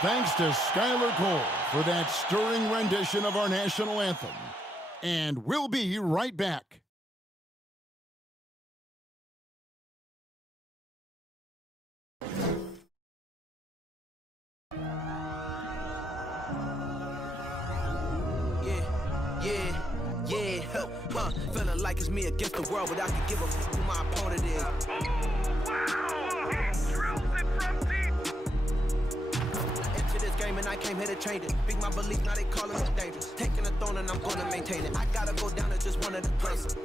Thanks to Skylar Cole for that stirring rendition of our national anthem. And we'll be right back. Feeling like it's me against the world, but I can give a fuck who my opponent is. Into this game and I came here to change it. Big my belief, now they calling me dangerous. Taking the throne and I'm gonna maintain it. I gotta go down to just one of the places.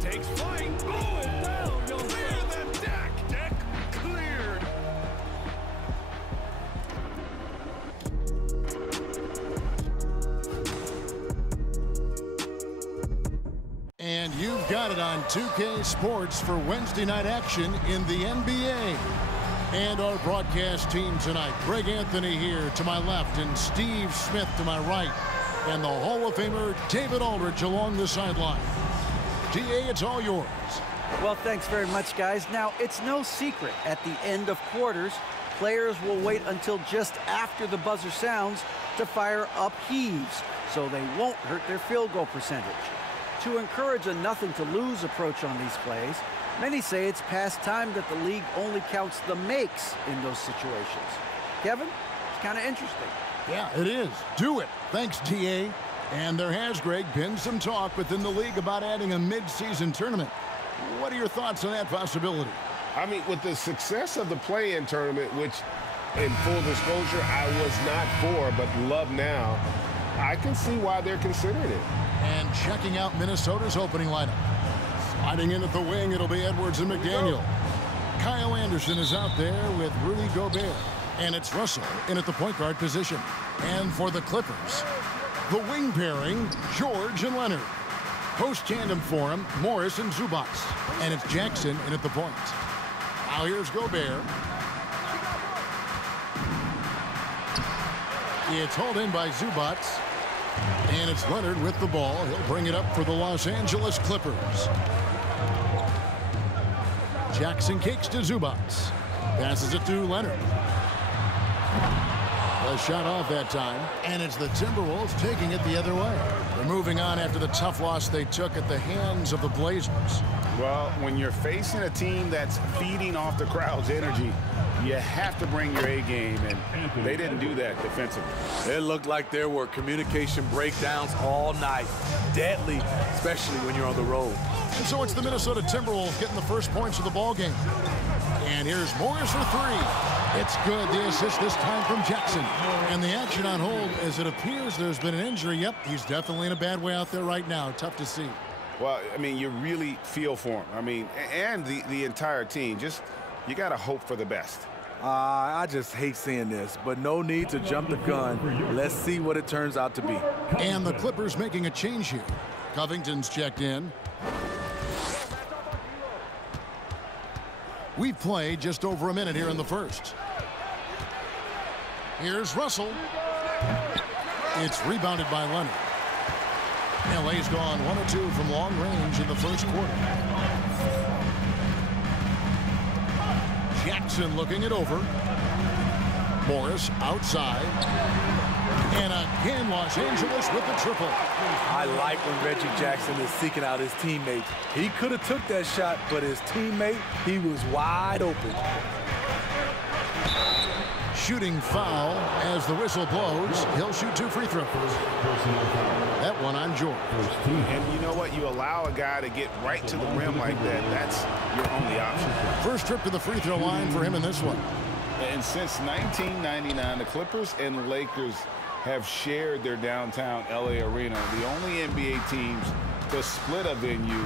Takes flight, going down. You'll clear the deck. Deck cleared. And you've got it on 2K Sports for Wednesday night action in the NBA. And our broadcast team tonight, Greg Anthony here to my left and Steve Smith to my right. And the Hall of Famer David Aldridge along the sideline. DA, it's all yours. Well, thanks very much, guys. Now, it's no secret at the end of quarters, players will wait until just after the buzzer sounds to fire up heaves, so they won't hurt their field goal percentage. To encourage a nothing-to-lose approach on these plays, many say it's past time that the league only counts the makes in those situations. Kevin, it's kind of interesting. Yeah, it is. Do it. Thanks, TA. And there has, Greg, been some talk within the league about adding a mid-season tournament. What are your thoughts on that possibility? I mean, with the success of the play-in tournament, which, in full disclosure, I was not for, but love now, I can see why they're considering it. And checking out Minnesota's opening lineup. Sliding in at the wing, it'll be Edwards and McDaniel. Kyle Anderson is out there with Rudy Gobert. And it's Russell in at the point guard position. And for the Clippers, the wing pairing, George and Leonard. Post tandem for him, Morris and Zubac. And it's Jackson in at the point. Now here's Gobert. It's hauled in by Zubac. And it's Leonard with the ball. He'll bring it up for the Los Angeles Clippers. Jackson kicks to Zubac. Passes it to Leonard. A shot off that time. And it's the Timberwolves taking it the other way. They're moving on after the tough loss they took at the hands of the Blazers. Well, when you're facing a team that's feeding off the crowd's energy, you have to bring your A game, and they didn't do that defensively. It looked like there were communication breakdowns all night. Deadly, especially when you're on the road. And so it's the Minnesota Timberwolves getting the first points of the ball game. And here's Morris for three. It's good. The assist this time from Jackson. And the action on hold as it appears there's been an injury. Yep, he's definitely in a bad way out there right now. Tough to see. Well, I mean, you really feel for him. I mean, and the entire team. Just, you got to hope for the best. I just hate seeing this, but no need to jump the gun. Let's see what it turns out to be. And the Clippers making a change here. Covington's checked in. We've played just over a minute here in the first. Here's Russell. It's rebounded by Leonard. LA's gone 1 of 2 from long range in the first quarter. Jackson looking it over. Morris outside. And again, Los Angeles with the triple. I like when Reggie Jackson is seeking out his teammates. He could have took that shot, but his teammate, he was wide open. Shooting foul as the whistle blows. He'll shoot 2 free throws. That one on George. And you know what? You allow a guy to get right to the rim like that. That's your only option. First trip to the free throw line for him in this one. And since 1999, the Clippers and Lakers have shared their downtown LA arena. The only NBA teams to split a venue,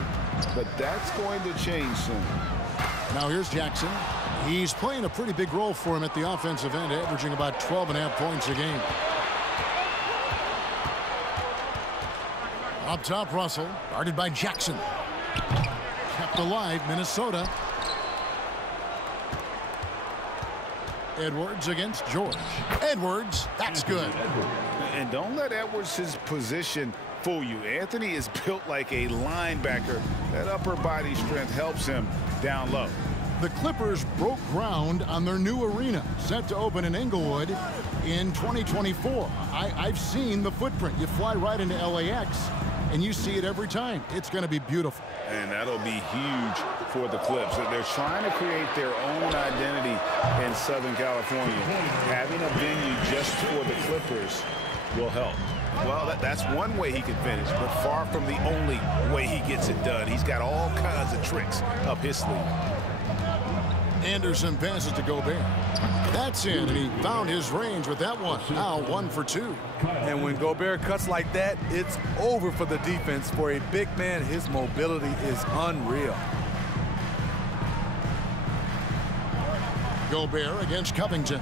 but that's going to change soon. Now here's Jackson. He's playing a pretty big role for him at the offensive end, averaging about 12.5 points a game. Up top, Russell, guarded by Jackson. Kept alive, Minnesota. Edwards against George. Edwards, that's good. And don't let Edwards' position fool you. Anthony is built like a linebacker. That upper body strength helps him down low. The Clippers broke ground on their new arena, set to open in Inglewood in 2024. I've seen the footprint. You fly right into LAX, and you see it every time. It's going to be beautiful. And that'll be huge for the Clips. They're trying to create their own identity in Southern California. Having a venue just for the Clippers will help. Well, that's one way he can finish, but far from the only way he gets it done. He's got all kinds of tricks up his sleeve. Anderson passes to Gobert. That's in, and he found his range with that one. Now 1 for 2. And when Gobert cuts like that, it's over for the defense. For a big man, his mobility is unreal. Gobert against Covington.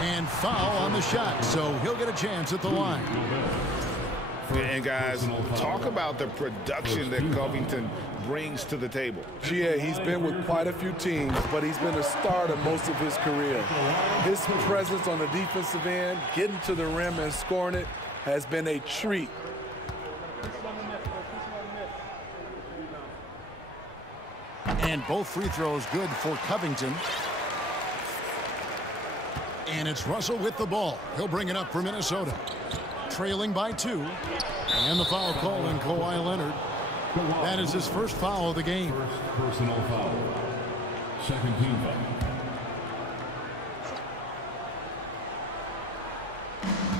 And foul on the shot, so he'll get a chance at the line. And guys, talk about the production that Covington brings to the table. Yeah, he's been with quite a few teams, but he's been a starter most of his career. His presence on the defensive end, getting to the rim and scoring it, has been a treat. And both free throws good for Covington. And it's Russell with the ball. He'll bring it up for Minnesota. Trailing by 2. And the foul call on Kawhi Leonard. That is his first foul of the game. First personal foul. Second team foul.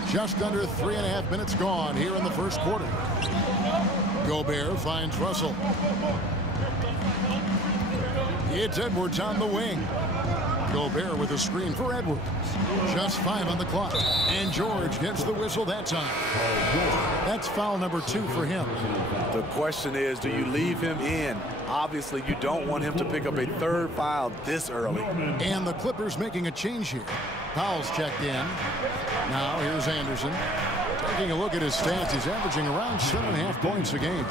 Just under 3.5 minutes gone here in the first quarter. Gobert finds Russell. It's Edwards on the wing. Gobert with a screen for Edwards. Just 5 on the clock. And George gets the whistle that time. That's foul number 2 for him. The question is, do you leave him in? Obviously, you don't want him to pick up a third foul this early. And the Clippers making a change here. Powell's checked in. Now here's Anderson. Taking a look at his stats, he's averaging around 7.5 points a game.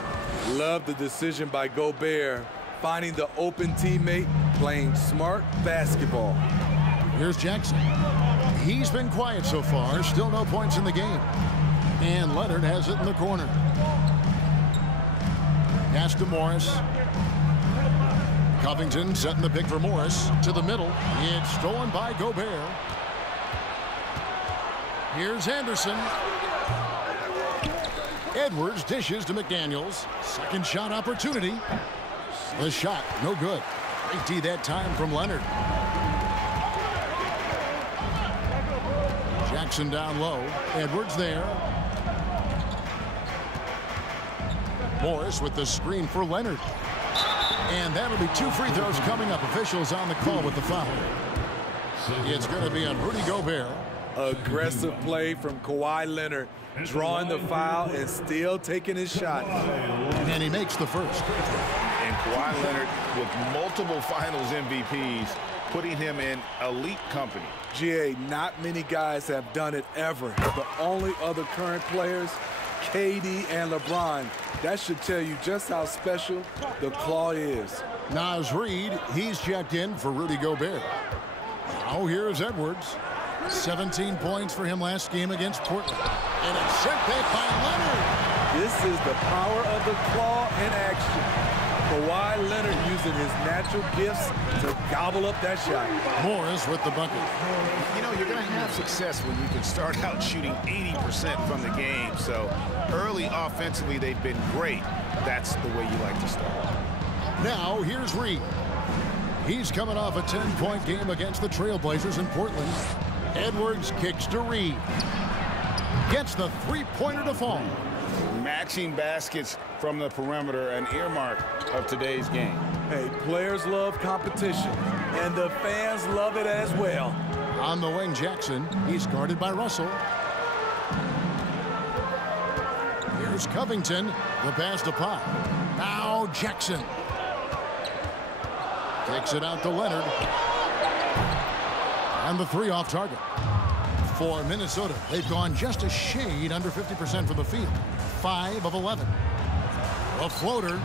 Love the decision by Gobert. Finding the open teammate, playing smart basketball. Here's Jackson. He's been quiet so far. Still no points in the game. And Leonard has it in the corner. Pass to Morris. Covington setting the pick for Morris to the middle. It's stolen by Gobert. Here's Anderson. Edwards dishes to McDaniels. Second shot opportunity. The shot, no good. Great D that time from Leonard. Jackson down low. Edwards there. Morris with the screen for Leonard. And that'll be 2 free throws coming up. Officials on the call with the foul. It's going to be on Rudy Gobert. Aggressive play from Kawhi Leonard, drawing the foul and still taking his shot. And he makes the first. And Kawhi Leonard with multiple finals MVPs, putting him in elite company. GA, not many guys have done it ever. The only other current players, KD and LeBron. That should tell you just how special the Claw is. Naz Reid, he's checked in for Rudy Gobert. Now here's Edwards. 17 points for him last game against Portland. And it's sent back by Leonard. This is the power of the Claw in action. Kawhi Leonard using his natural gifts to gobble up that shot. Morris with the bucket. You know, you're going to have success when you can start out shooting 80% from the game. So early offensively, they've been great. That's the way you like to start. Now here's Reid. He's coming off a 10-point game against the Trailblazers in Portland. Edwards kicks to Reid. Gets the three-pointer to fall. Matching baskets from the perimeter, an earmark of today's game. Hey, players love competition, and the fans love it as well. On the wing, Jackson. He's guarded by Russell. Here's Covington. The pass to Pop. Now Jackson. Takes it out to Leonard. And the 3 off target. For Minnesota, they've gone just a shade under 50% from the field. 5 of 11. A floater.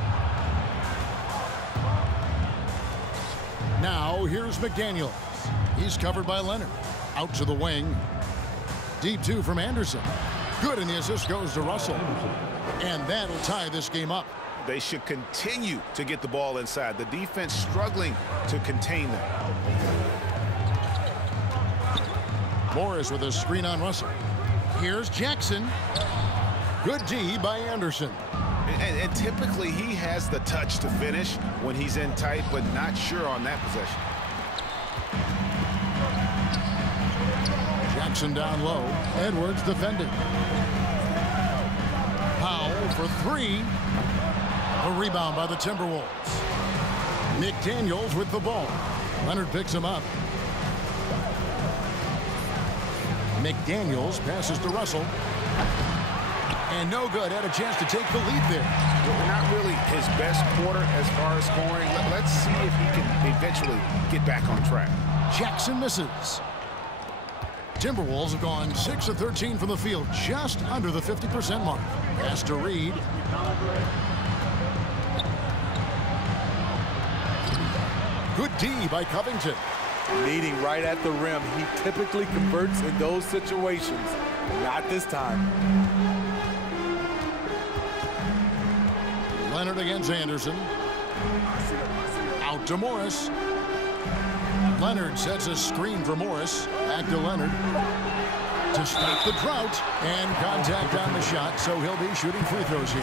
Now here's McDaniels. He's covered by Leonard. Out to the wing. Deep 2 from Anderson. Good, and the assist goes to Russell. And that'll tie this game up. They should continue to get the ball inside. The defense struggling to contain them. Morris with a screen on Russell. Here's Jackson. Good D by Anderson. And typically he has the touch to finish when he's in tight, but not sure on that possession. Jackson down low. Edwards defending. Powell for three. A rebound by the Timberwolves. McDaniels with the ball. Leonard picks him up. McDaniels passes to Russell. And no good. Had a chance to take the lead there. Well, not really his best quarter as far as scoring. Let's see if he can eventually get back on track. Jackson misses. Timberwolves have gone 6 of 13 from the field, just under the 50% mark. Pass to Reed. Good D by Covington. Leading right at the rim. He typically converts in those situations. Not this time. Leonard against Anderson. Out to Morris. Leonard sets a screen for Morris. Back to Leonard. To stop the drought. And contact on the shot, so he'll be shooting free throws here.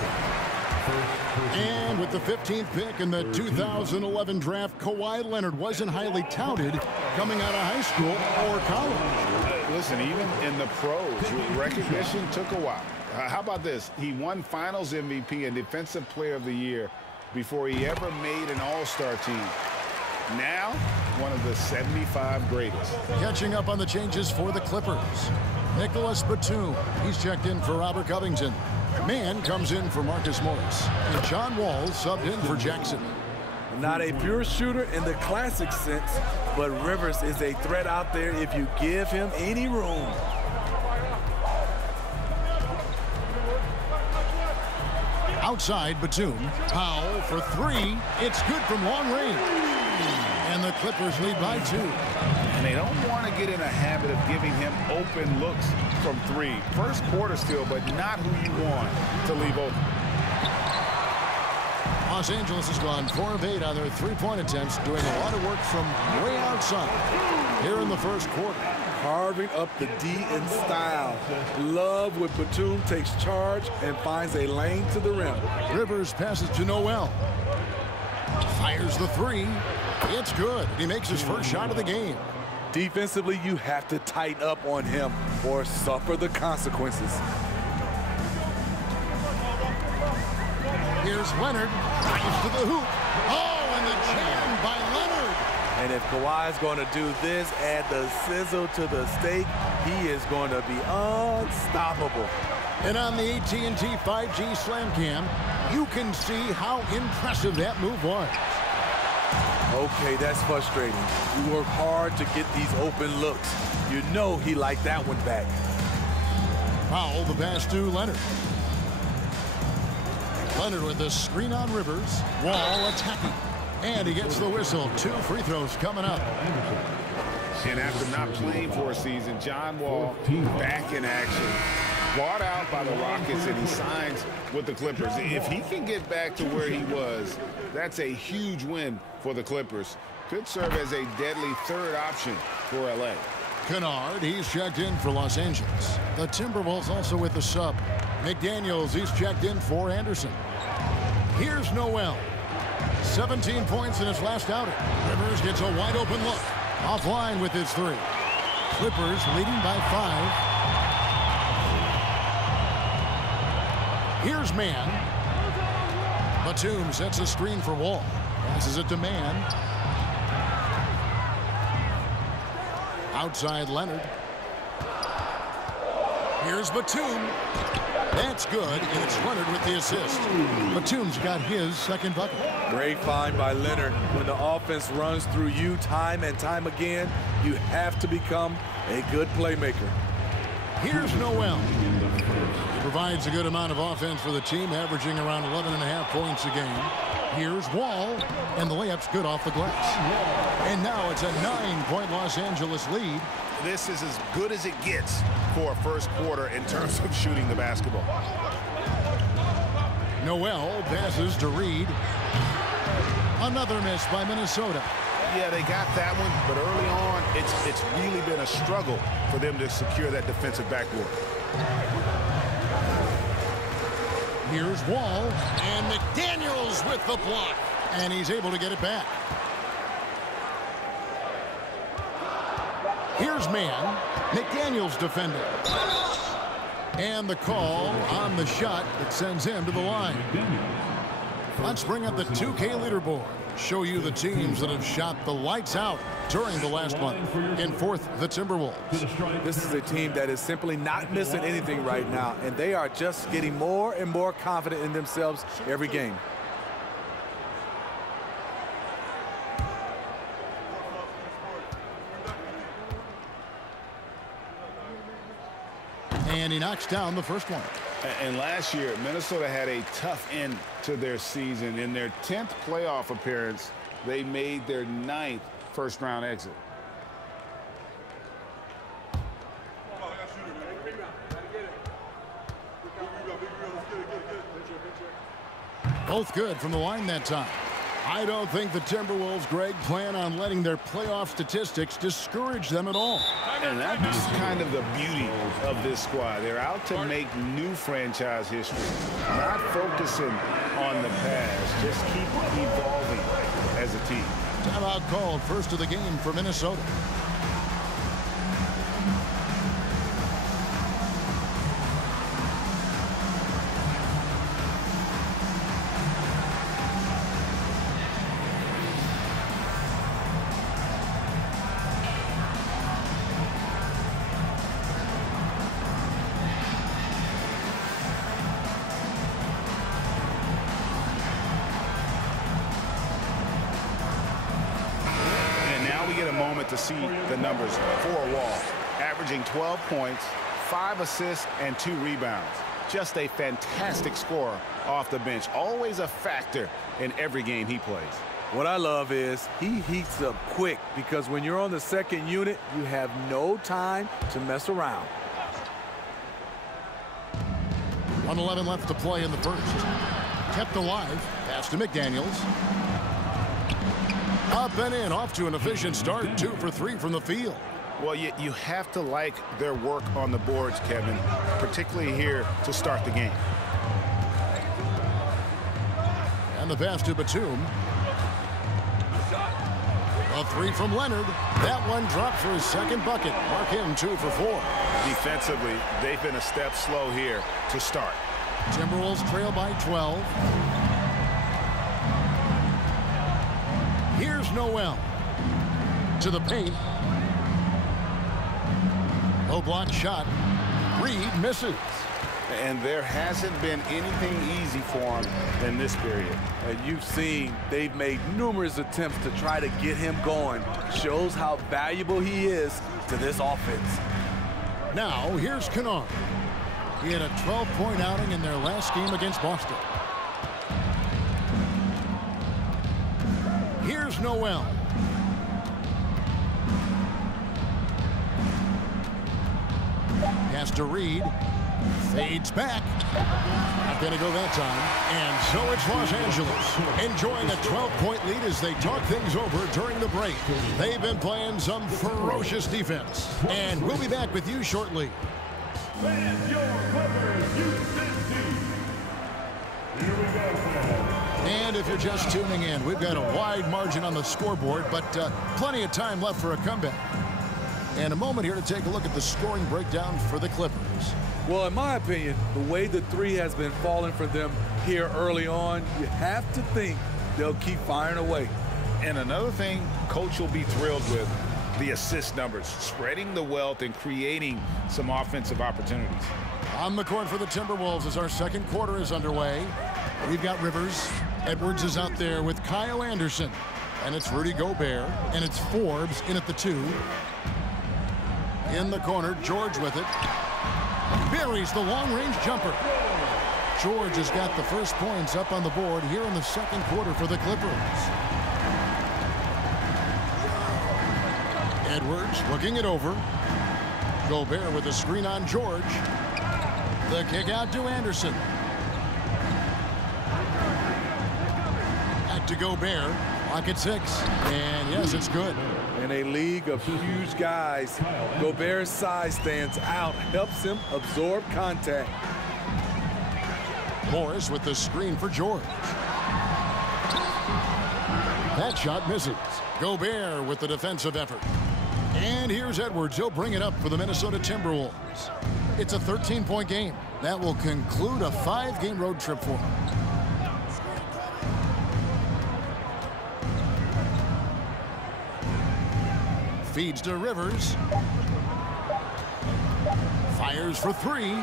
And with the 15th pick in the 2011 draft, Kawhi Leonard wasn't highly touted coming out of high school or college. Listen, even in the pros, recognition took a while. How about this? He won Finals MVP and Defensive Player of the Year before he ever made an All-Star team. Now, one of the 75 greatest. Catching up on the changes for the Clippers. Nicholas Batum, he's checked in for Robert Covington. Mann comes in for Marcus Morris. And John Wall subbed in for Jackson. Not a pure shooter in the classic sense, but Rivers is a threat out there if you give him any room. Outside Batum. Powell for three. It's good from long range. And the Clippers lead by 2. And they don't want to get in a habit of giving him open looks from three. First quarter still, but not who you want to leave open. Los Angeles has gone 4 of 8 on their three-point attempts, doing a lot of work from way outside here in the first quarter. Carving up the D in style. Love when Batum takes charge and finds a lane to the rim. Rivers passes to Noel. Fires the three. It's good. He makes his first shot of the game. Defensively, you have to tighten up on him or suffer the consequences. Here's Leonard. Drives to the hoop. Oh, and the jam by Leonard. And if Kawhi's going to do this, add the sizzle to the steak, he is going to be unstoppable. And on the AT&T 5G Slam Cam, you can see how impressive that move was. Okay, that's frustrating. You work hard to get these open looks. You know he liked that one back. Powell, the pass to Leonard. Leonard with the screen on Rivers. Wall attacking. And he gets the whistle. 2 free throws coming up. And after not playing for a season, John Wall back in action. Bought out by the Rockets, and he signs with the Clippers. If he can get back to where he was, that's a huge win for the Clippers. Could serve as a deadly third option for L.A. Kennard, he's checked in for Los Angeles. The Timberwolves also with the sub. McDaniels, he's checked in for Anderson. Here's Noel. 17 points in his last outing. Rivers gets a wide open look. Offline with his 3. Clippers leading by 5. Here's Mann. Batum sets a screen for Wall. Passes it to Mann. Outside Leonard. Here's Batum. That's good, and it's Leonard with the assist. Batum's got his second bucket. Great find by Leonard. When the offense runs through you time and time again, you have to become a good playmaker. Here's Noel. He provides a good amount of offense for the team, averaging around 11.5 points a game. Here's Wall, and the layup's good off the glass. And now it's a 9-point Los Angeles lead. This is as good as it gets for a first quarter in terms of shooting the basketball. Noel passes to Reed. Another miss by Minnesota. Yeah, they got that one, but early on, it's really been a struggle for them to secure that defensive backboard. Here's Wall, and McDaniels with the block, and he's able to get it back. Here's Mann. McDaniels defending. And the call on the shot that sends him to the line. Let's bring up the 2K leaderboard. Show you the teams that have shot the lights out during the last month. In fourth, the Timberwolves. This is a team that is simply not missing anything right now, and they are just getting more and more confident in themselves every game. And he knocks down the first one. And last year, Minnesota had a tough end to their season. In their 10th playoff appearance, they made their 9th first-round exit. Both good from the line that time. I don't think the Timberwolves, Greg, plan on letting their playoff statistics discourage them at all. And that's kind of the beauty of this squad. They're out to make new franchise history, not focusing on the past, just keep evolving as a team. Timeout called, first of the game for Minnesota. To see the numbers for Wall, averaging 12 points, 5 assists, and 2 rebounds. Just a fantastic scorer off the bench, always a factor in every game he plays. What I love is he heats up quick, because when you're on the second unit, you have no time to mess around. 1:11 left to play in the first. Kept alive. Pass to McDaniels. Up and in, off to an efficient start. 2 for 3 from the field. Well, you have to like their work on the boards, Kevin, particularly here to start the game. And the pass to Batum. A 3 from Leonard. That one dropped for his second bucket. Mark him 2 for 4. Defensively, they've been a step slow here to start. Timberwolves trail by 12. Here's Noel. To the paint. Low block shot. Reed misses. And there hasn't been anything easy for him in this period. And you've seen they've made numerous attempts to try to get him going. Shows how valuable he is to this offense. Now, here's Kennard. He had a 12-point outing in their last game against Boston. Here's Noel. Pass to Reed. Fades back. Not going to go that time. And so it's Los Angeles enjoying a 12-point lead as they talk things over during the break. They've been playing some ferocious defense. And we'll be back with you shortly. And if you're just tuning in, we've got a wide margin on the scoreboard, but plenty of time left for a comeback. And a moment here to take a look at the scoring breakdown for the Clippers. Well, in my opinion, the way the three has been falling for them here early on, you have to think they'll keep firing away. And another thing Coach will be thrilled with, the assist numbers, spreading the wealth and creating some offensive opportunities. On the court for the Timberwolves as our second quarter is underway. We've got Rivers. Edwards is out there with Kyle Anderson. And it's Rudy Gobert. And it's Forbes in at the 2. In the corner, George with it. Buries the long-range jumper. George has got the first points up on the board here in the second quarter for the Clippers. Edwards looking it over. Gobert with a screen on George. The kick out to Anderson. Back to Gobert. Clock at 6. And yes, it's good. In a league of huge guys, Gobert's size stands out, helps him absorb contact. Morris with the screen for George. That shot misses. Gobert with the defensive effort. And here's Edwards. He'll bring it up for the Minnesota Timberwolves. It's a 13-point game. That will conclude a 5-game road trip for him. Feeds to Rivers. Fires for 3.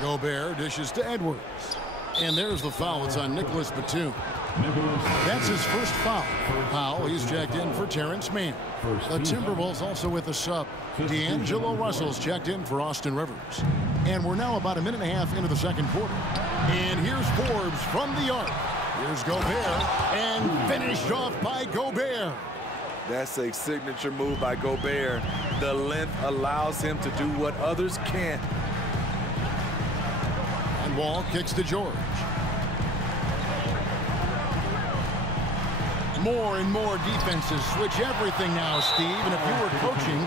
Gobert dishes to Edwards. And there's the foul. It's on Nicholas Batum. That's his first foul. Powell, he's checked in for Terrence Mann. The Timberwolves also with a sub. D'Angelo Russell's checked in for Austin Rivers. And we're now about a minute and a half into the second quarter. And here's Forbes from the arc. Here's Gobert. And finished off by Gobert. That's a signature move by Gobert. The length allows him to do what others can't. And Wall kicks to George. More and more defenses switch everything now, Steve. And if you were coaching,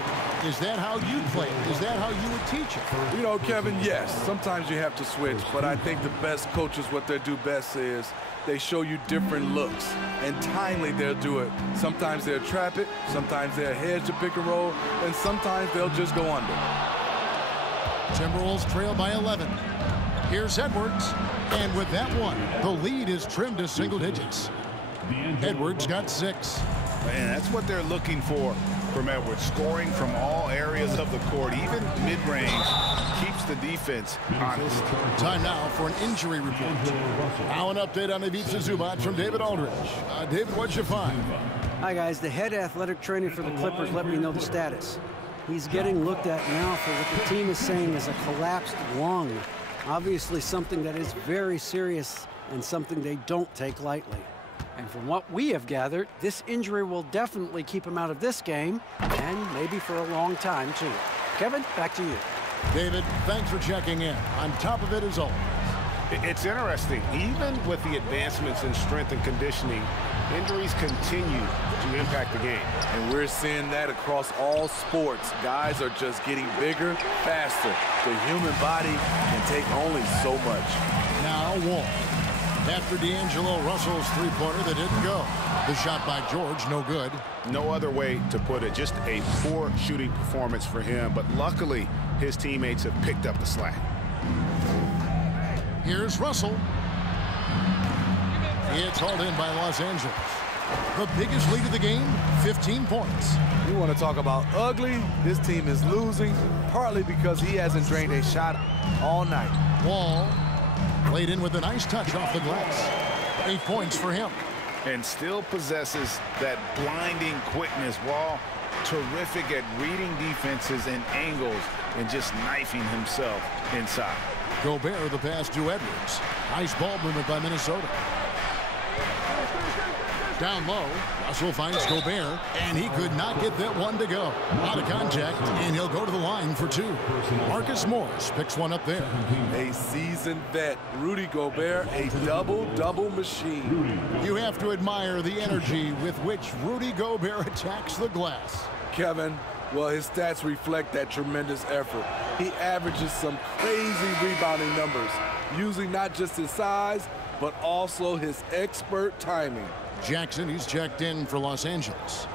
is that how you play? Is that how you would teach it? You know, Kevin, yes. Sometimes you have to switch. But I think the best coaches, what they do best is they show you different looks. And timely, they'll do it. Sometimes they'll trap it. Sometimes they'll hedge the pick and roll. And sometimes they'll just go under. Timberwolves trail by 11. Here's Edwards. And with that one, the lead is trimmed to single digits. Edwards got 6. Man, that's what they're looking for from Edwards. Scoring from all areas of the court, even mid-range, keeps the defense honest. Time now for an injury report. Now an update on Ivica Zubac from David Aldridge. David, what'd you find? Hi, guys. The head athletic trainer for the Clippers let me know the status. He's getting looked at now for what the team is saying is a collapsed lung. Obviously something that is very serious and something they don't take lightly. And from what we have gathered, this injury will definitely keep him out of this game and maybe for a long time, too. Kevin, back to you. David, thanks for checking in. On top of it as always. It's interesting. Even with the advancements in strength and conditioning, injuries continue to impact the game. And we're seeing that across all sports. Guys are just getting bigger, faster. The human body can take only so much. Now Wall. After D'Angelo Russell's three-pointer that didn't go. The shot by George, no good. No other way to put it. Just a poor shooting performance for him. But luckily, his teammates have picked up the slack. Here's Russell. It's hauled in by Los Angeles. The biggest lead of the game, 15 points. You want to talk about ugly? This team is losing, partly because he hasn't drained a shot all night. Wall played in with a nice touch off the glass. 8 points for him. And still possesses that blinding quickness. Wall, terrific at reading defenses and angles and just knifing himself inside. Gobert the pass to Edwards. Nice ball movement by Minnesota. Down low, Russell finds Gobert, and he could not get that one to go. Out of contact, and he'll go to the line for 2. Marcus Morris picks one up there. A seasoned vet, Rudy Gobert, a double-double machine. You have to admire the energy with which Rudy Gobert attacks the glass. Kevin, well, his stats reflect that tremendous effort. He averages some crazy rebounding numbers, using not just his size, but also his expert timing. Jackson, he's checked in for Los Angeles.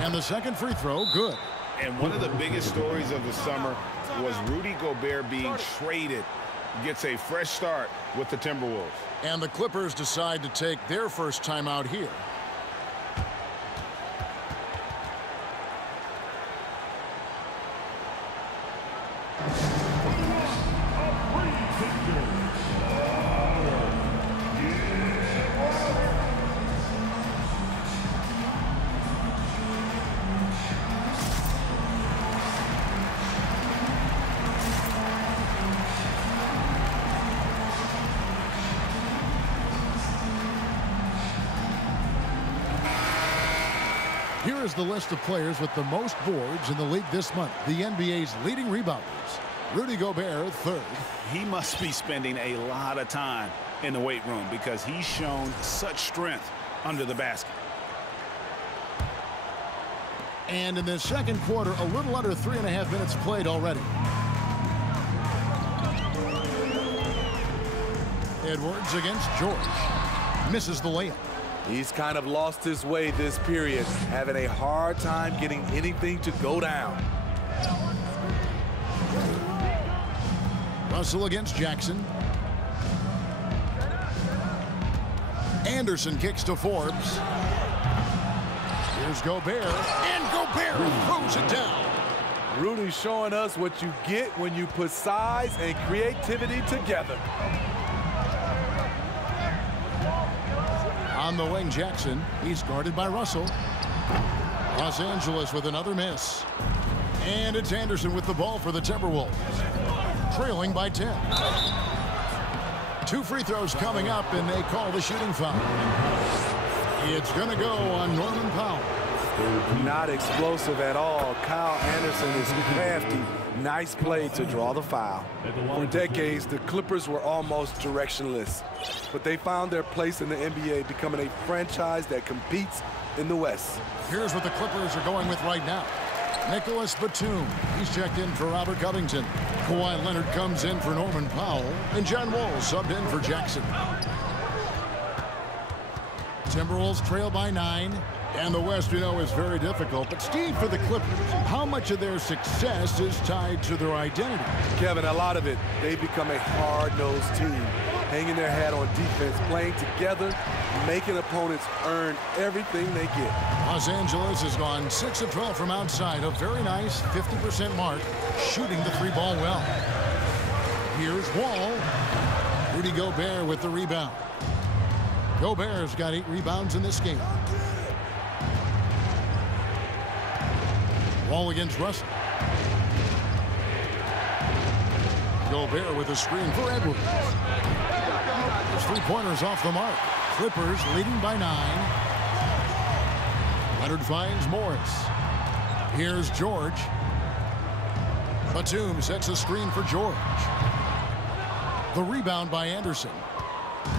And the second free throw, good. And one of the biggest stories of the summer was Rudy Gobert being traded. Gets a fresh start with the Timberwolves. And the Clippers decide to take their first timeout here. Here is the list of players with the most boards in the league this month. The NBA's leading rebounders. Rudy Gobert, 3rd. He must be spending a lot of time in the weight room because he's shown such strength under the basket. And in the second quarter, a little under 3.5 minutes played already. Edwards against George. Misses the layup. He's kind of lost his way this period, having a hard time getting anything to go down. Russell against Jackson. Anderson kicks to Forbes. Here's Gobert, and Gobert throws it down. Rudy's showing us what you get when you put size and creativity together. On the wing, Jackson. He's guarded by Russell. Los Angeles with another miss. And it's Anderson with the ball for the Timberwolves. Trailing by 10. 2 free throws coming up, and they call the shooting foul. It's going to go on Norman Powell. Not explosive at all. Kyle Anderson is crafty. Nice play to draw the foul. For decades, the Clippers were almost directionless, but they found their place in the NBA, becoming a franchise that competes in the West. Here's what the Clippers are going with right now. Nicholas Batum. He's checked in for Robert Covington. Kawhi Leonard comes in for Norman Powell. And John Wall subbed in for Jackson. Timberwolves trail by 9. And the West, you know, is very difficult. But, Steve, for the Clippers, how much of their success is tied to their identity? Kevin, a lot of it. They've become a hard-nosed team, hanging their hat on defense, playing together, making opponents earn everything they get. Los Angeles has gone 6 of 12 from outside, a very nice 50% mark, shooting the 3-ball well. Here's Wall. Rudy Gobert with the rebound. Gobert's got 8 rebounds in this game. Wall against Russell. Gobert with a screen for Edwards. There's 3-pointers off the mark. Clippers leading by 9. Leonard finds Morris. Here's George. Batum sets a screen for George. The rebound by Anderson.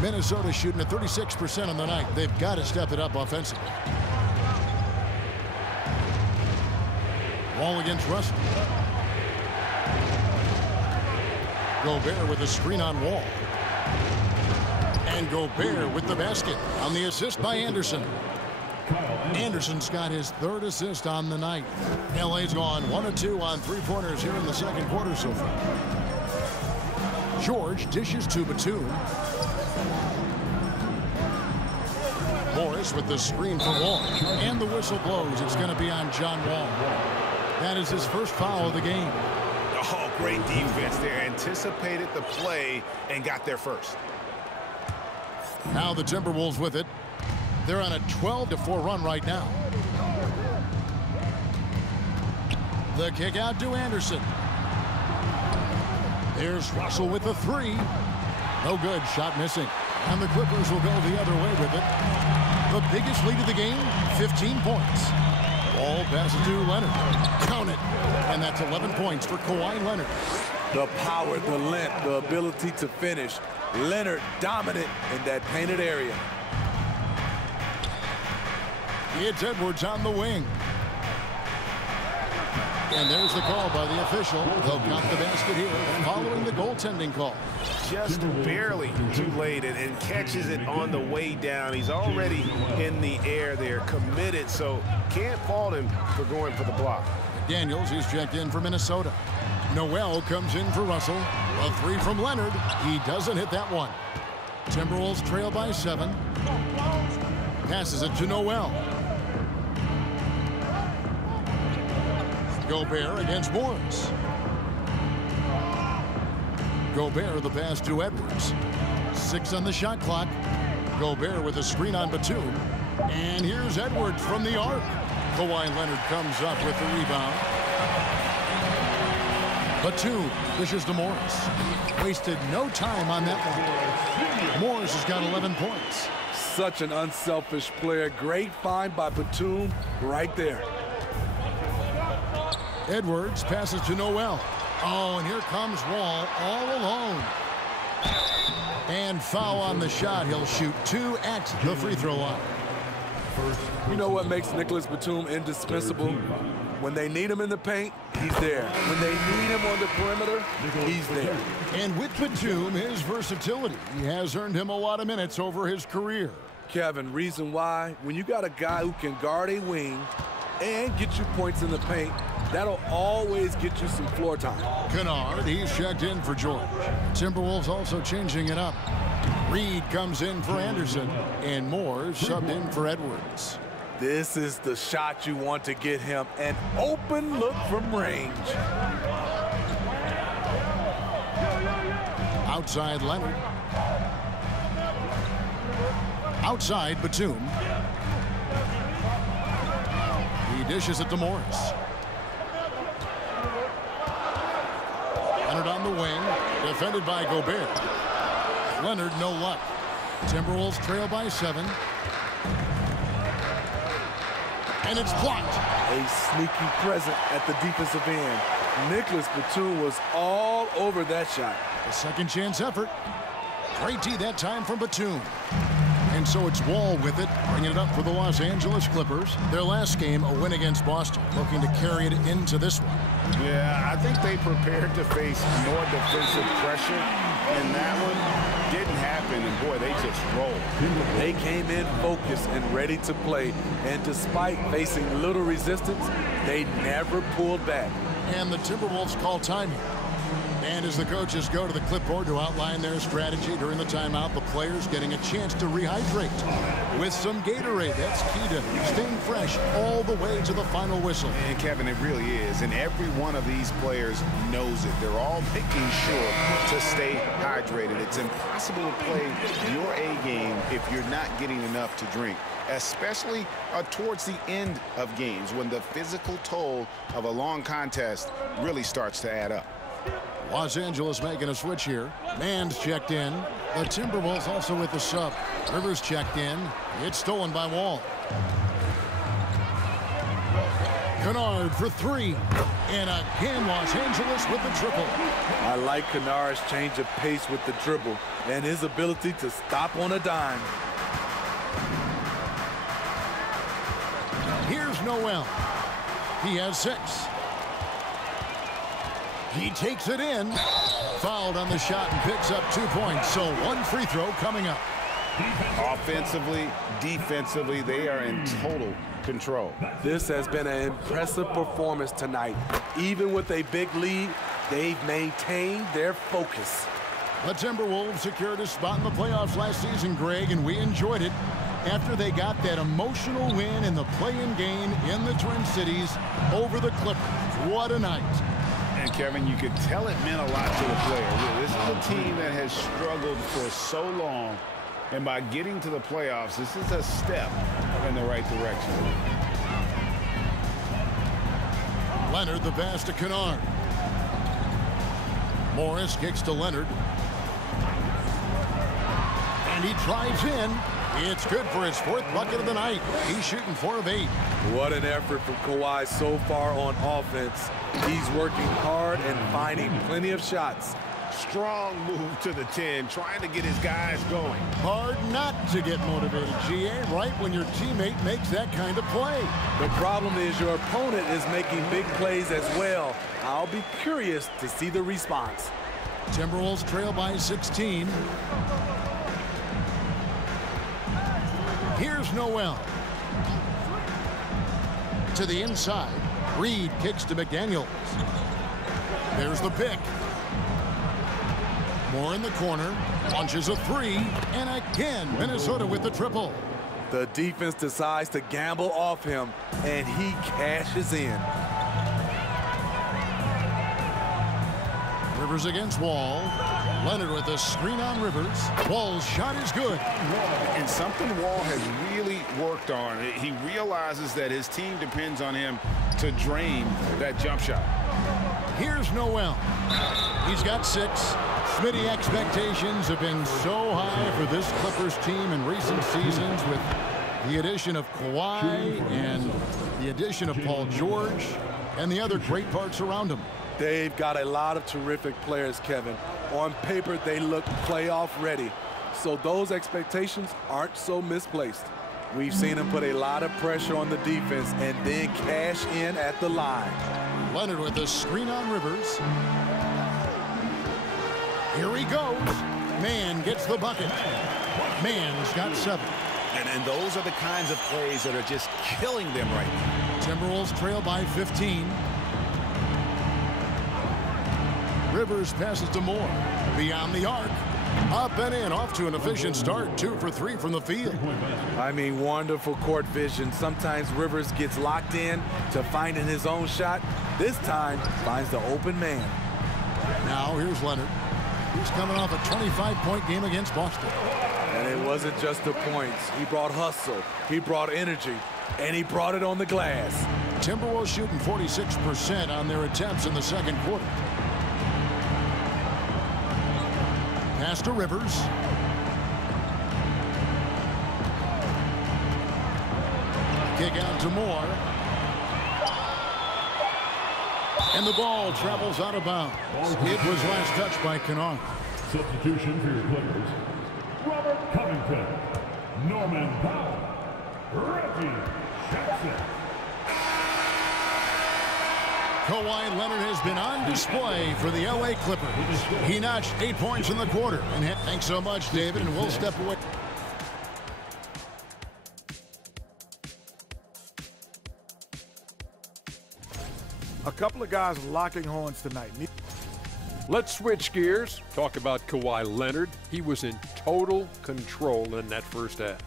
Minnesota shooting at 36% on the night. They've got to step it up offensively. Wall against Russell. Gobert with a screen on Wall. And Gobert with the basket on the assist by Anderson. Anderson's got his 3rd assist on the night. LA's gone 1 of 2 on 3-pointers here in the second quarter so far. George dishes to Batum. Morris with the screen for Wall. And the whistle blows. It's going to be on John Wall. That is his first foul of the game. Oh, great defense there. Anticipated the play and got there first. Now the Timberwolves with it. They're on a 12-4 run right now. The kick out to Anderson. There's Russell with the 3. No good. Shot missing. And the Clippers will go the other way with it. The biggest lead of the game, 15 points. Ball passes to Leonard. Count it. And that's 11 points for Kawhi Leonard. The power, the length, the ability to finish. Leonard dominant in that painted area. It's Edwards on the wing. And there's the call by the official. They'll count the basket here following the goaltending call. Just barely too late and catches it on the way down. He's already in the air there, committed, so can't fault him for going for the block. Daniels is checked in for Minnesota. Noel comes in for Russell. A 3 from Leonard. He doesn't hit that one. Timberwolves trail by 7. Passes it to Noel. Gobert against Morris. Gobert the pass to Edwards. 6 on the shot clock. Gobert with a screen on Batum. And here's Edwards from the arc. Kawhi Leonard comes up with the rebound. Batum dishes to Morris. Wasted no time on that one. Morris has got 11 points. such an unselfish player. Great find by Batum right there. Edwards passes to Noel. Oh, and here comes Wall all alone. And foul on the shot. He'll shoot 2 at the free throw line. You know what makes Nicholas Batum indispensable? When they need him in the paint, he's there. When they need him on the perimeter, he's there. And with Batum, his versatility has earned him a lot of minutes over his career. Kevin, reason why? When you got a guy who can guard a wing and get you points in the paint, that'll always get you some floor time. Kennard, he's checked in for George. Timberwolves also changing it up. Reed comes in for Anderson, and Moore subbed in for Edwards. This is the shot you want to get him, an open look from range. Outside Leonard. Outside Batum. He dishes it to Morris. Leonard on the wing, defended by Gobert. Leonard, no luck. Timberwolves trail by 7. And it's blocked. A sneaky present at the defensive end. Nicholas Batum was all over that shot. A second chance effort. Great D that time from Batum. And so it's Wall with it, bringing it up for the Los Angeles Clippers. Their last game, a win against Boston, looking to carry it into this one. Yeah, I think they prepared to face more defensive pressure, and that one didn't happen, and boy, they just rolled. They came in focused and ready to play, and despite facing little resistance, they never pulled back. And the Timberwolves call time here. And as the coaches go to the clipboard to outline their strategy during the timeout, the players getting a chance to rehydrate with some Gatorade. That's key to staying fresh all the way to the final whistle. And Kevin, it really is. And every one of these players knows it. They're all making sure to stay hydrated. It's impossible to play your A game if you're not getting enough to drink, especially towards the end of games when the physical toll of a long contest really starts to add up. Los Angeles making a switch here. Mann's checked in. The Timberwolves also with the sub. Rivers checked in. It's stolen by Wall. Kennard for 3. And again, Los Angeles with the triple. I like Kennard's change of pace with the dribble and his ability to stop on a dime. Here's Noel. He has 6. He takes it in. Fouled on the shot and picks up 2 points. So 1 free throw coming up. Offensively, defensively, they are in total control. This has been an impressive performance tonight. Even with a big lead, they've maintained their focus. The Timberwolves secured a spot in the playoffs last season, Greg, and we enjoyed it after they got that emotional win in the play-in game in the Twin Cities over the Clippers. What a night. And Kevin, you could tell it meant a lot to the player. This is a team that has struggled for so long, and by getting to the playoffs, this is a step in the right direction. Leonard, the pass to Kennard. Morris kicks to Leonard. And he drives in. It's good for his 4th bucket of the night. He's shooting 4 of 8. What an effort from Kawhi so far on offense. He's working hard and finding plenty of shots. Strong move to the 10, trying to get his guys going. Hard not to get motivated, GA, right when your teammate makes that kind of play. The problem is your opponent is making big plays as well. I'll be curious to see the response. Timberwolves trail by 16. Here's Noel. To the inside. Reed kicks to McDaniels. There's the pick. Moore in the corner. Launches a 3. And again, Minnesota with the triple. The defense decides to gamble off him, and he cashes in. Rivers against Wall. Leonard with a screen on Rivers. Wall's shot is good. And something Wall has really worked on. He realizes that his team depends on him to drain that jump shot. Here's Noel. He's got 6. Smitty, expectations have been so high for this Clippers team in recent seasons with the addition of Kawhi and the addition of Paul George and the other great parts around him. They've got a lot of terrific players, Kevin. On paper, they look playoff ready. So those expectations aren't so misplaced. We've seen them put a lot of pressure on the defense and then cash in at the line. Leonard with a screen on Rivers. Here he goes. Man gets the bucket. Man's got 7. And those are the kinds of plays that are just killing them right now. Timberwolves trail by 15. Rivers passes to Moore. Beyond the arc. Up and in, off to an efficient start. 2 for 3 from the field. I mean, wonderful court vision. Sometimes Rivers gets locked in to finding his own shot. This time, finds the open man. Now, here's Leonard. He's coming off a 25-point game against Boston. And it wasn't just the points. He brought hustle, he brought energy, and he brought it on the glass. Timberwolves shooting 46% on their attempts in the second quarter. Pass to Rivers. Kick out to Moore. And the ball travels out of bounds. It was last touched by Kennard. Substitution for your Clippers. Robert Covington. Norman Powell. Reggie Jackson. Kawhi Leonard has been on display for the LA Clippers. He notched 8 points in the quarter. And thanks so much, David, and we'll step away. A couple of guys locking horns tonight. Let's switch gears. Talk about Kawhi Leonard. He was in total control in that first half.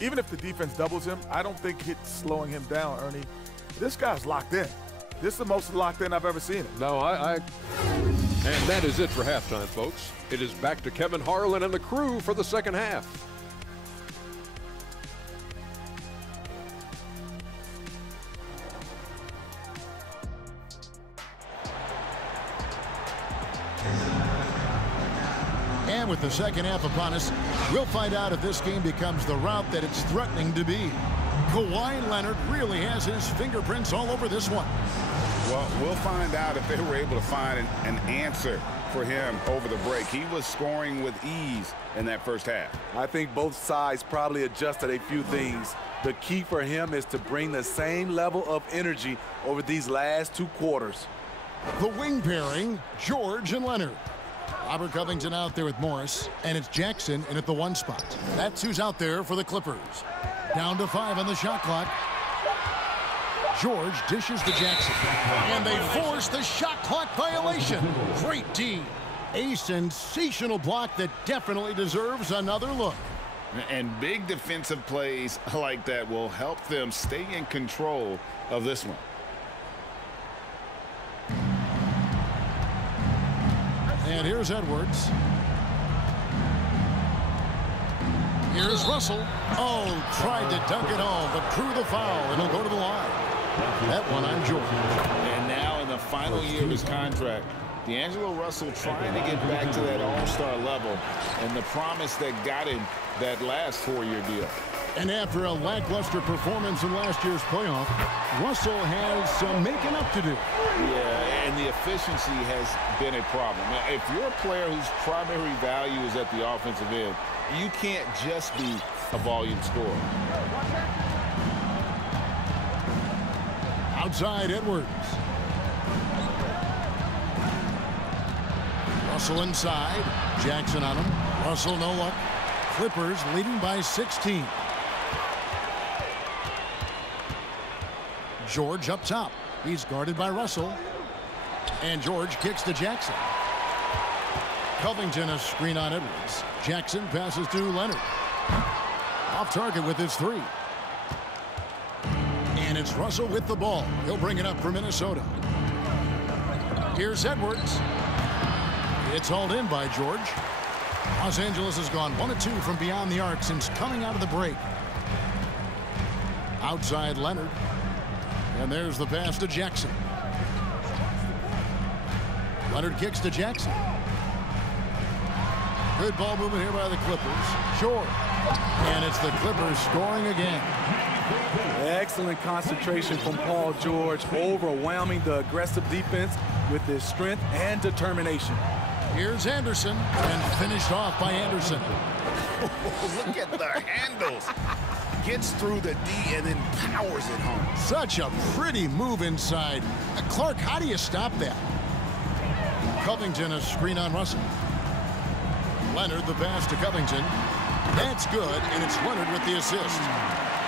Even if the defense doubles him, I don't think it's slowing him down, Ernie. This guy's locked in. This is the most locked in I've ever seen him. No, and that is it for halftime, folks. It is back to Kevin Harlan and the crew for the second half. And with the second half upon us, we'll find out if this game becomes the route that it's threatening to be. Kawhi Leonard really has his fingerprints all over this one. Well, we'll find out if they were able to find an answer for him over the break. He was scoring with ease in that first half. I think both sides probably adjusted a few things. The key for him is to bring the same level of energy over these last 2 quarters. The wing pairing, George and Leonard. Robert Covington out there with Morris, and it's Jackson in at the 1 spot. That's who's out there for the Clippers. Down to 5 on the shot clock. George dishes to Jackson, and they force the shot clock violation. Great D. A sensational block that definitely deserves another look. And big defensive plays like that will help them stay in control of this one. And here's Edwards. Here's Russell. Oh, tried to dunk it home, but drew the foul, and he'll go to the line. That one on George. And now in the final year of his contract, D'Angelo Russell trying to get back to that all-star level and the promise that got him that last 4-year deal. And after a lackluster performance in last year's playoff, Russell has some making up to do. Yeah, and the efficiency has been a problem. Now, if you're a player whose primary value is at the offensive end, you can't just be a volume scorer. Outside Edwards. Russell inside. Jackson on him. Russell no luck. Clippers leading by 16. George up top. He's guarded by Russell. And George kicks to Jackson. Covington a screen on Edwards. Jackson passes to Leonard. Off target with his 3. And it's Russell with the ball. He'll bring it up for Minnesota. Here's Edwards. It's hauled in by George. Los Angeles has gone 1 of 2 from beyond the arc since coming out of the break. Outside Leonard. And there's the pass to Jackson. Leonard kicks to Jackson. Good ball movement here by the Clippers. George. And it's the Clippers scoring again. Excellent concentration from Paul George, overwhelming the aggressive defense with his strength and determination. Here's Anderson, and finished off by Anderson. Look at the handles. Gets through the D and then powers it home. Such a pretty move inside. Clark, how do you stop that? Covington, a screen on Russell. Leonard, the pass to Covington. That's good, and it's Leonard with the assist.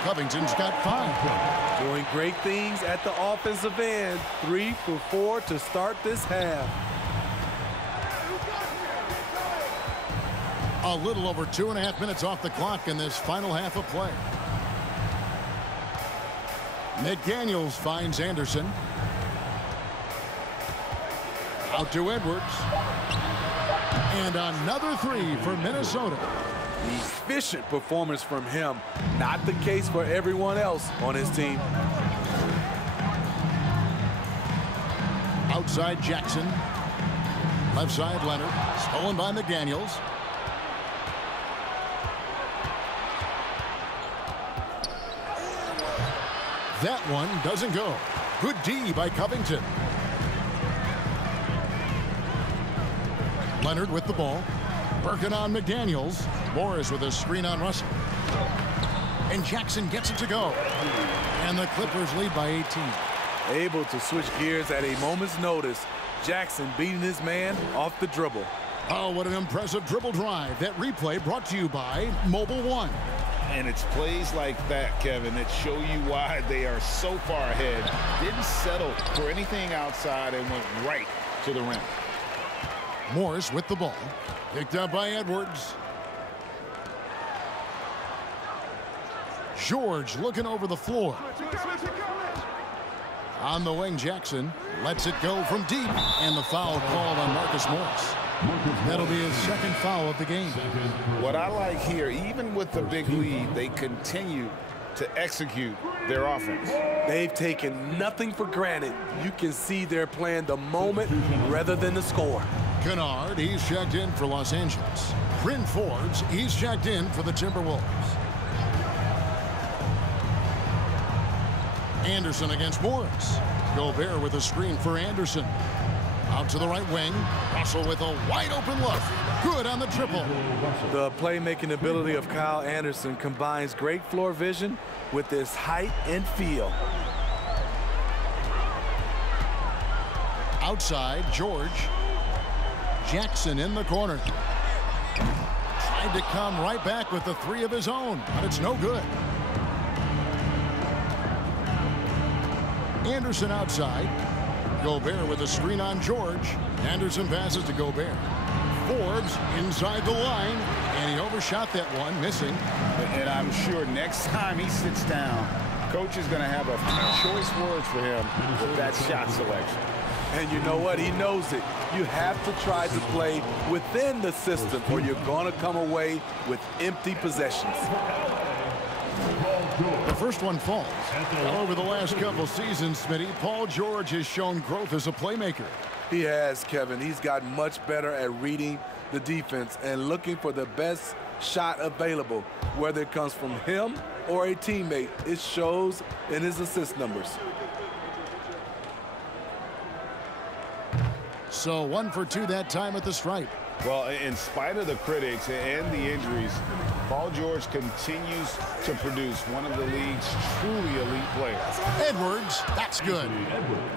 Covington's got 5. Doing great things at the offensive end. 3 for 4 to start this half. A little over 2.5 minutes off the clock in this final half of play. McDaniels finds Anderson. Out to Edwards. And another 3 for Minnesota. Efficient performance from him. Not the case for everyone else on his team. Outside Jackson. Left side Leonard. Stolen by McDaniels. That one doesn't go. Good D by Covington. Leonard with the ball. Working on McDaniels. Morris with a screen on Russell. And Jackson gets it to go. And the Clippers lead by 18. Able to switch gears at a moment's notice. Jackson beating his man off the dribble. Oh, what an impressive dribble drive. That replay brought to you by Mobile One. And it's plays like that, Kevin, that show you why they are so far ahead. Didn't settle for anything outside and went right to the rim. Morris with the ball. Picked up by Edwards. George looking over the floor. On the wing, Jackson lets it go from deep. And the foul called on Marcus Morris. That'll be his second foul of the game. What I like here, even with the big lead, they continue to execute their offense. They've taken nothing for granted. You can see they're playing the moment rather than the score. Kennard, he's checked in for Los Angeles. Bryn Forbes, he's checked in for the Timberwolves. Anderson against Morris. Gobert with a screen for Anderson. Out to the right wing. Russell with a wide open look. Good on the triple. The playmaking ability of Kyle Anderson combines great floor vision with his height and feel. Outside, George. Jackson in the corner. Tried to come right back with the 3 of his own, but it's no good. Anderson outside. Gobert with a screen on George. Anderson passes to Gobert. Forbes inside the line, and he overshot that one, missing. And I'm sure next time he sits down, coach is going to have a few choice words for him with that shot selection. And you know what? He knows it. You have to try to play within the system or you're going to come away with empty possessions. The first one falls. Over the last couple seasons, Smitty, Paul George has shown growth as a playmaker. He has, Kevin. He's gotten much better at reading the defense and looking for the best shot available, whether it comes from him or a teammate. It shows in his assist numbers. So 1 for 2 that time at the stripe. Well, in spite of the critics and the injuries, Paul George continues to produce one of the league's truly elite players. Edwards, that's good.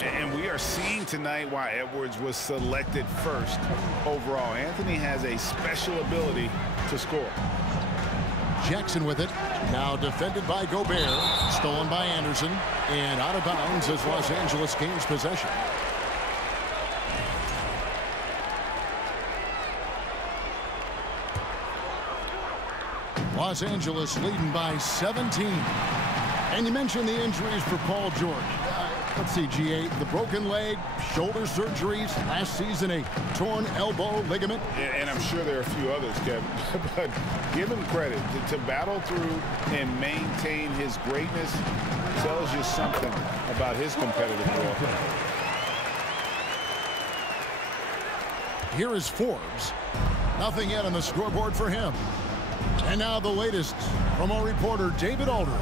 And we are seeing tonight why Edwards was selected first overall. Anthony has a special ability to score. Jackson with it. Now defended by Gobert. Stolen by Anderson. And out of bounds as Los Angeles gains possession. Los Angeles leading by 17. And you mentioned the injuries for Paul George. Let's see, G8, the broken leg, shoulder surgeries, last season a torn elbow ligament. And I'm sure there are a few others, Kevin. But give him credit. To battle through and maintain his greatness tells you something about his competitive role. Here is Forbes. Nothing yet on the scoreboard for him. And now the latest from our reporter, David Aldridge.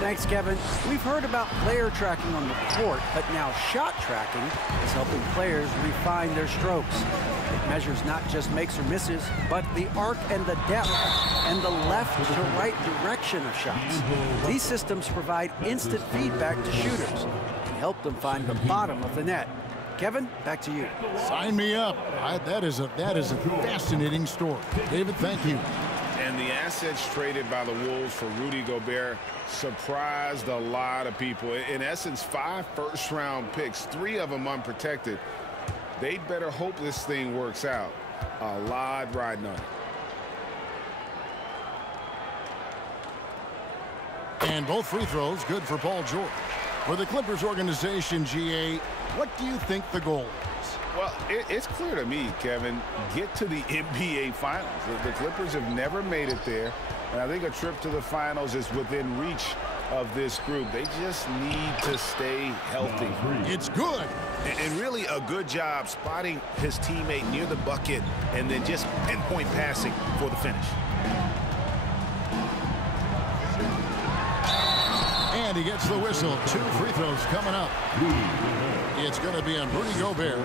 Thanks, Kevin. We've heard about player tracking on the court, but now shot tracking is helping players refine their strokes. It measures not just makes or misses, but the arc and the depth and the left to right direction of shots. These systems provide instant feedback to shooters and help them find the bottom of the net. Kevin, back to you. Sign me up. That is a fascinating story. David, thank you. And the assets traded by the Wolves for Rudy Gobert surprised a lot of people. In essence, 5 first-round picks, 3 of them unprotected. They'd better hope this thing works out. A lot riding on it. And both free throws good for Paul George. For the Clippers organization, GA, what do you think the goal is? Well, it's clear to me, Kevin, get to the NBA Finals. The Clippers have never made it there, and I think a trip to the Finals is within reach of this group. They just need to stay healthy. It's good. And really a good job spotting his teammate near the bucket and then just pinpoint passing for the finish. And he gets the whistle. 2 free throws coming up. It's going to be on Rudy Gobert.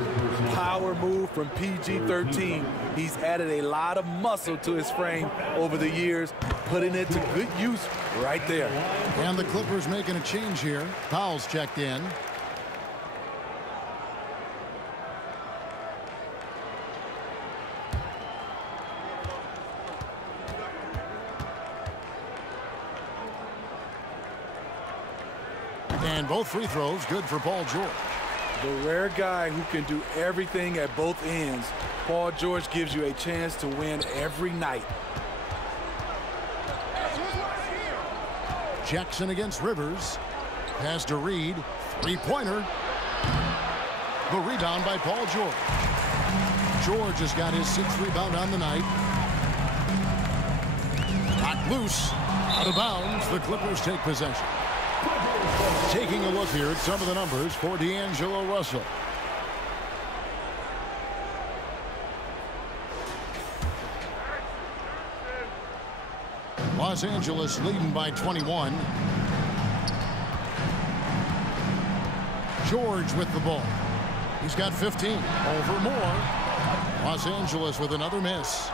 Power move from PG-13. He's added a lot of muscle to his frame over the years, putting it to good use right there. And the Clippers making a change here. Powell's checked in. And both free throws good for Paul George. The rare guy who can do everything at both ends. Paul George gives you a chance to win every night. Jackson against Rivers. Pass to Reed. 3-pointer. The rebound by Paul George. George has got his 6th rebound on the night. Knocked loose. Out of bounds. The Clippers take possession. Taking a look here at some of the numbers for D'Angelo Russell. Los Angeles leading by 21. George with the ball. He's got 15. Over more. Los Angeles with another miss.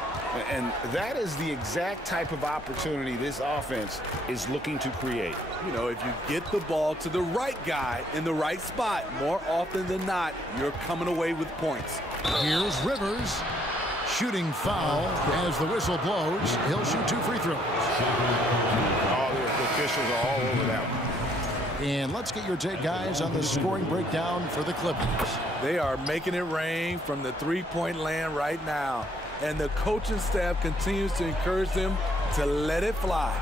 And that is the exact type of opportunity this offense is looking to create. You know, if you get the ball to the right guy in the right spot, more often than not, you're coming away with points. Here's Rivers. Shooting foul as the whistle blows. He'll shoot 2 free throws. All the officials are all over that one. And let's get your take, guys, on the scoring breakdown for the Clippers. They are making it rain from the three-point land right now. And the coaching staff continues to encourage them to let it fly.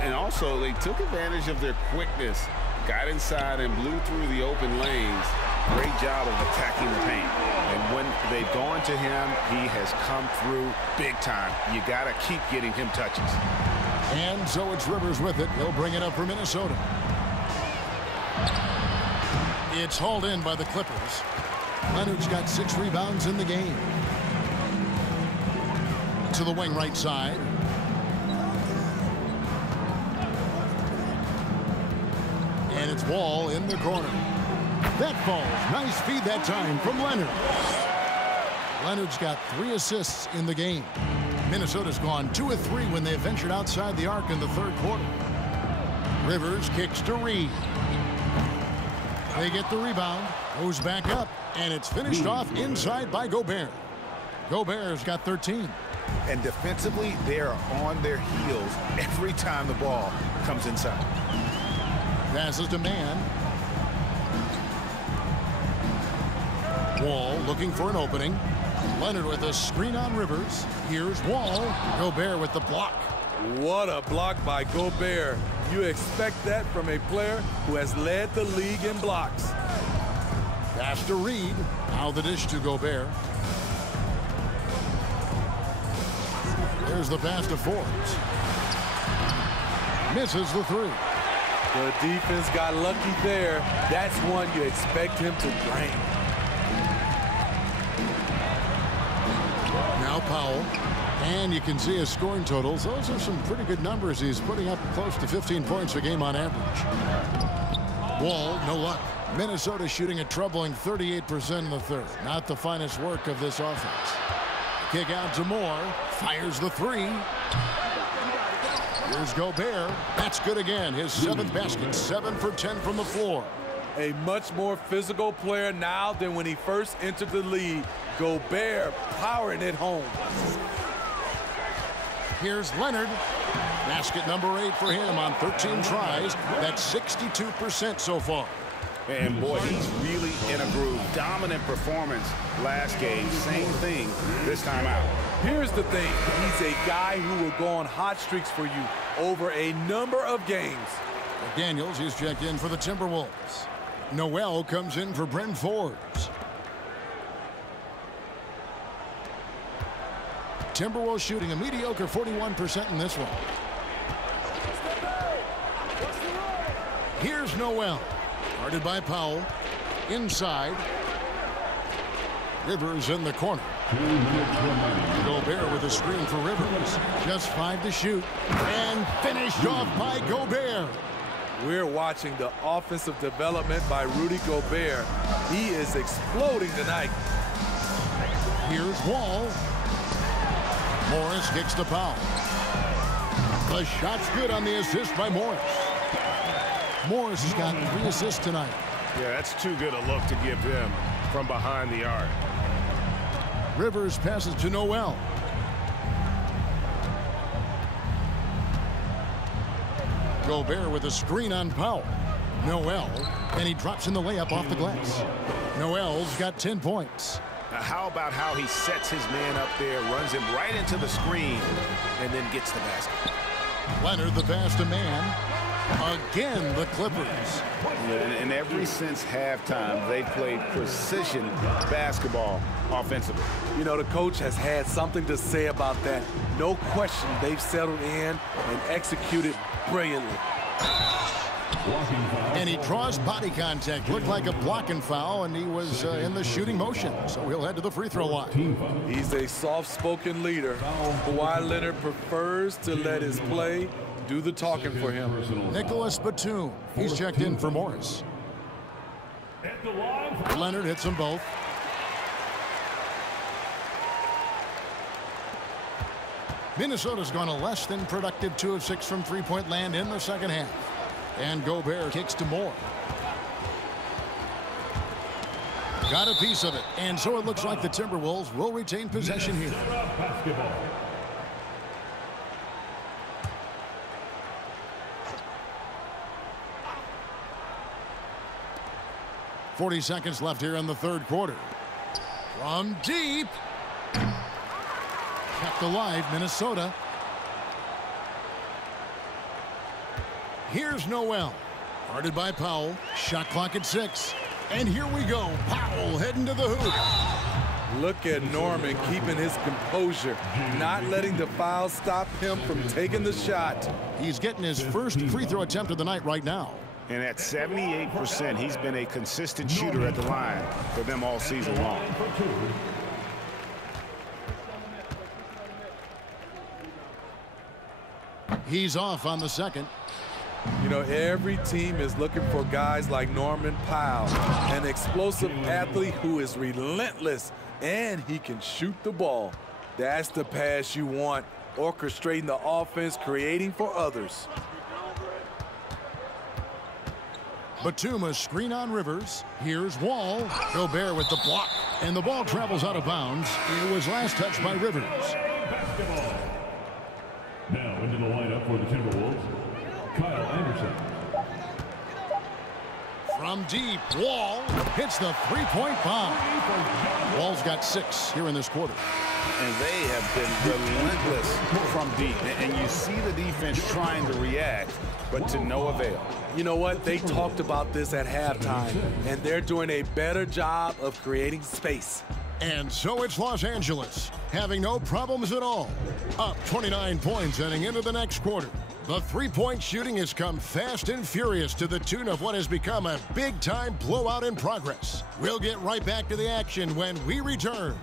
And also, they took advantage of their quickness, got inside and blew through the open lanes. Great job of attacking the paint. And when they've gone to him, he has come through big time. You got to keep getting him touches. And so it's Rivers with it. He'll bring it up for Minnesota. It's hauled in by the Clippers. Leonard's got 6 rebounds in the game. To the wing right side. And it's Wall in the corner. That falls. Nice feed that time from Leonard. Leonard's got 3 assists in the game. Minnesota's gone 2 of 3 when they ventured outside the arc in the 3rd quarter. Rivers kicks to Reed. They get the rebound. Goes back up. And it's finished off inside by Gobert. Gobert's got 13. And defensively, they are on their heels every time the ball comes inside. Passes to Man. Wall looking for an opening. Leonard with a screen on Rivers. Here's Wall. Gobert with the block. What a block by Gobert. You expect that from a player who has led the league in blocks. Pass to Reed. Now the dish to Gobert. There's the pass to Forbes. Misses the 3. The defense got lucky there. That's one you expect him to drain. Now Now Powell. And you can see his scoring totals. Those are some pretty good numbers. He's putting up close to 15 points a game on average. Wall, no luck. Minnesota shooting a troubling 38% in the third. Not the finest work of this offense. Kick out to Moore. Fires the three. Here's Gobert. That's good again. His 7th basket. 7 for 10 from the floor. A much more physical player now than when he first entered the league. Gobert powering it home. Here's Leonard. Basket number 8 for him on 13 tries. That's 62% so far. And boy, he's really in a groove. Dominant performance last game. Same thing this time out. Here's the thing. He's a guy who will go on hot streaks for you over a number of games. Daniels, he's checked in for the Timberwolves. Noel comes in for Brent Forbes. Timberwolves shooting a mediocre 41% in this one. Here's Noel. Guarded by Powell. Inside. Rivers in the corner. Gobert with a screen for Rivers. Just 5 to shoot. And finished off by Gobert. We're watching the offensive development by Rudy Gobert. He is exploding tonight. Here's Wall. Morris kicks to Powell. The shot's good on the assist by Morris. Morris has got 3 assists tonight. Yeah, that's too good a look to give him from behind the arc. Rivers passes to Noel. Gobert with a screen on Powell. Noel, and he drops in the layup off the glass. Noel's got 10 points. Now, how about how he sets his man up there, runs him right into the screen, and then gets the basket. Leonard, the pass to man. Again, the Clippers. And ever since halftime, they played precision basketball offensively. You know, the coach has had something to say about that. No question, they've settled in and executed brilliantly. And he draws body contact. Looked like a blocking foul, and he was in the shooting motion. So he'll head to the free throw line. He's a soft-spoken leader. Kawhi Leonard prefers to let his play do the talking for him. Nicholas Batum. He's checked in for Morris. Leonard hits them both. Minnesota's gone a less than productive 2 of 6 from three-point land in the second half. And Gobert kicks to Moore. Got a piece of it. And so it looks like the Timberwolves will retain possession here. 40 seconds left here in the third quarter. From deep. Kept alive, Minnesota. Here's Noel. Guarded by Powell. Shot clock at 6. And here we go. Powell heading to the hoop. Look at Norman keeping his composure, not letting the foul stop him from taking the shot. He's getting his first free throw attempt of the night right now. And at 78%, he's been a consistent shooter at the line for them all season long. He's off on the second. You know, every team is looking for guys like Norman Powell, an explosive athlete who is relentless, and he can shoot the ball. That's the pass you want, orchestrating the offense, creating for others. Batum, a screen on Rivers. Here's Wall. Gobert with the block. And the ball travels out of bounds. It was last touched by Rivers. Now into the lineup for the Timberwolves, Kyle Anderson. From deep, Wall hits the three-point bomb. Wall's got 6 here in this quarter. And they have been relentless from deep. And you see the defense trying to react, but to no avail. You know what? They talked about this at halftime, and they're doing a better job of creating space. And so it's Los Angeles, having no problems at all. Up 29 points heading into the next quarter. The three-point shooting has come fast and furious to the tune of what has become a big-time blowout in progress. We'll get right back to the action when we return.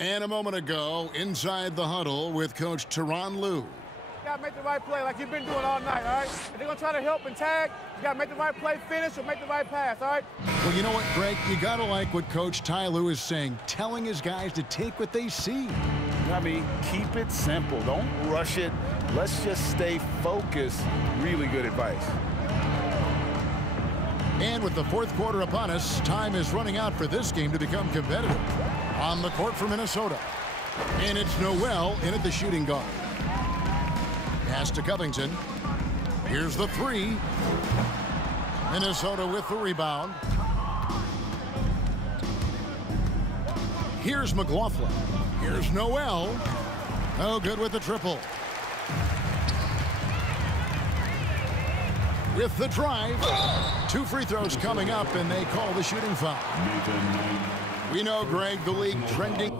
And a moment ago, inside the huddle with Coach Tyronn Lue. You got to make the right play like you've been doing all night, all right? If they're going to try to help and tag, you got to make the right play, finish, or make the right pass, all right? Well, you know what, Greg? You got to like what Coach Ty Lue is saying, telling his guys to take what they see. I mean, keep it simple. Don't rush it. Let's just stay focused. Really good advice. And with the fourth quarter upon us, time is running out for this game to become competitive. On the court for Minnesota. And it's Noel in at the shooting guard. Pass to Covington. Here's the three. Minnesota with the rebound. Here's McLaughlin. Here's Noel. Oh, good with the triple. With the drive. 2 free throws coming up, and they call the shooting foul. We know, Greg, the league trending.